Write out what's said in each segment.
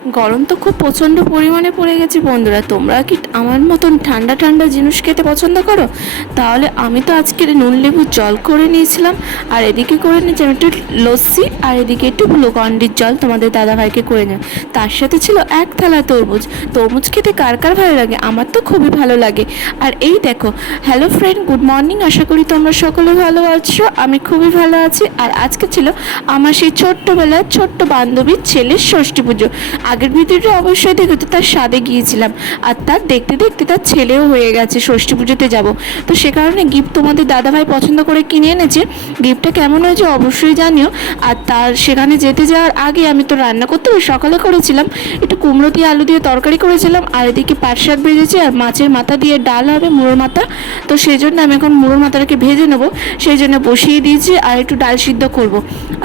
গরম তো খুব প্রচণ্ড পরিমাণে পড়ে গেছে বন্ধুরা। তোমরা কি আমার মতন ঠান্ডা ঠান্ডা জিনিস খেতে পছন্দ করো? তাহলে আমি তো আজকে নুন লেবুর জল করে নিয়েছিলাম, আর এদিকে করে নিয়েছিলাম একটু লস্যি, আর এদিকে একটু গ্লুকন্ডির জল তোমাদের দাদাভাইকে করে নিলাম। তার সাথে ছিল এক থালা তরমুজ। তরমুজ খেতে কার কার ভালো লাগে? আমার তো খুবই ভালো লাগে। আর এই দেখো হ্যালো ফ্রেন্ড গুড মর্নিং আশা করি তোমরা সকলে ভালো আছো, আমি খুবই ভালো আছি। আর আজকে ছিল আমার সেই ছোট্টবেলার ছোট্ট বান্ধবীর ছেলের ষষ্ঠী পুজো। আগের ভিডিওটা অবশ্যই দেখো, তো তার স্বাদে গিয়েছিলাম। আর তার দেখতে দেখতে তার ছেলেও হয়ে গেছে, ষষ্ঠী পুজোতে যাব। তো সে কারণে গিফট তোমাদের দাদাভাই পছন্দ করে কিনে এনেছে। গিফটটা কেমন হয়েছে অবশ্যই জানিও। আর তার সেখানে যেতে যাওয়ার আগে আমি তো রান্না করতে সকালে করেছিলাম। একটু কুমড়ো দিয়ে, আলু দিয়ে তরকারি করেছিলাম। আর এদিকে পাট শাক ভেজেছি, আর মাছের মাথা দিয়ে ডাল হবে, মুড়োর মাথা। তো সেই জন্য আমি এখন মুড়োর মাথাটাকে ভেজে নেব। সেই জন্য বসিয়ে দিয়েছি আর একটু ডাল সিদ্ধ করব।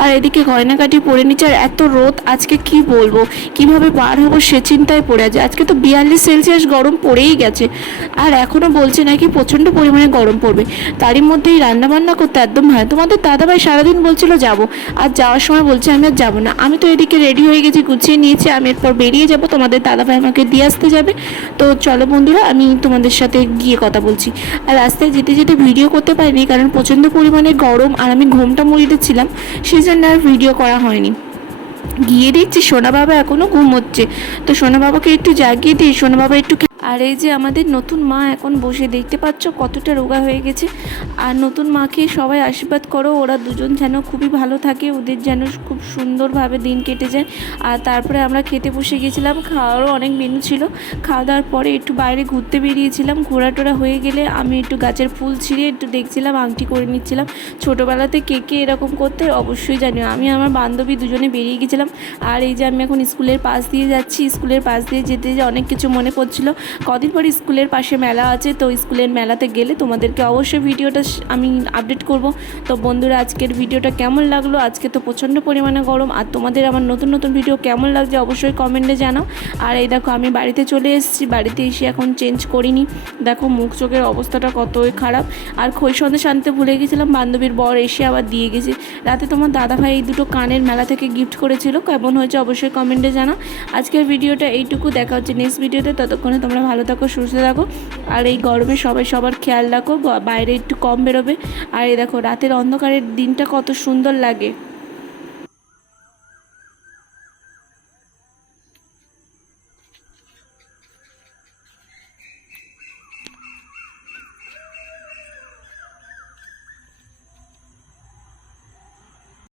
আর এদিকে গয়নাকাটি পরে নিচ্ছে আর এত রোদ, আজকে কি বলব? কীভাবে বার হব সে চিন্তায় পড়ে আছে। আজকে তো বিয়াল্লিশ সেলসিয়াস গরম পড়েই গেছে। আর এখনও বলছে নাকি প্রচণ্ড পরিমাণে গরম পড়বে। তারই মধ্যেই রান্না বান্না করতে একদম ভালো তোমাদের দাদাভাই সারাদিন বলছিল যাব। আর যাওয়ার সময় বলছে আমি আর যাব না। আমি তো এদিকে রেডি হয়ে গেছি, গুছিয়ে নিয়েছি। আমি এরপর বেরিয়ে যাব। তোমাদের দাদাভাই আমাকে দিয়ে আসতে যাবে। তো চলো বন্ধুরা, আমি তোমাদের সাথে গিয়ে কথা বলছি। আর রাস্তায় যেতে যেতে ভিডিও করতে পারিনি, কারণ প্রচণ্ড পরিমাণে গরম। আর আমি ঘুমটা মুড়ি দিচ্ছিলাম। সেই জন্য আর ভিডিও করা হয়নি। গিয়ে দেখছি, সোনা বাবা এখনও ঘুমোচ্ছে। তো সোনা বাবাকে একটু জাগিয়ে দিই, সোনা বাবা একটু আর এই যে আমাদের নতুন মা এখন বসে, দেখতে পাচ্ছ কতটা রোগা হয়ে গেছে। আর নতুন মাকে সবাই আশীর্বাদ করো, ওরা দুজন যেন খুবই ভালো থাকে, ওদের যেন খুব সুন্দরভাবে দিন কেটে যায়। আর তারপরে আমরা খেতে বসে গেছিলাম, খাওয়ারও অনেক মেনু ছিল। খাওয়া দাওয়ার পরে একটু বাইরে ঘুরতে বেরিয়েছিলাম ঘোরা টোরা হয়ে গেলে আমি একটু গাছের ফুল ছিঁড়ে একটু দেখছিলাম, আংটি করে নিচ্ছিলাম। ছোটোবেলাতে কে কে এরকম করতে অবশ্যই জানি আমি আমার বান্ধবী দুজনে বেরিয়ে গেছিলাম, আর এই যে আমি এখন স্কুলের পাশ দিয়ে যাচ্ছি, স্কুলের পাশ দিয়ে যেতে যে অনেক কিছু মনে পড়ছিল। কদিন পর স্কুলের পাশে মেলা আছে, তো স্কুলের মেলাতে গেলে তোমাদেরকে অবশ্যই ভিডিওটা আমি আপডেট করব। তো বন্ধুরা, আজকের ভিডিওটা কেমন লাগল? আজকে তো প্রচণ্ড পরিমাণে গরম। আর তোমাদের আমার নতুন নতুন ভিডিও কেমন লাগছে অবশ্যই কমেন্টে জানাও। আর এই দেখো, আমি বাড়িতে চলে এসেছি। বাড়িতে এসে এখন চেঞ্জ করিনি। দেখো, মুখ চোখের অবস্থাটা কতই খারাপ। আর খই সন্দেশ আনতে ভুলে গেছিলাম। বান্ধবীর বর এসে আবার দিয়ে গেছে। রাতে তোমার দাদা ভাই এই দুটো কানের মেলা থেকে গিফট করেছিল। কেমন হয়েছে অবশ্যই কমেন্টে জানাও। আজকের ভিডিওটা এইটুকু। দেখা হচ্ছে নেক্সট ভিডিওতে ততক্ষণে তোমরা ভালো থাকো, সুস্থ থাকো। আর এই গরমে সবাই সবার খেয়াল রাখো, বাইরে একটু কম বেরোবে। আর এই দেখো, রাতের অন্ধকারের দিনটা কত সুন্দর লাগে।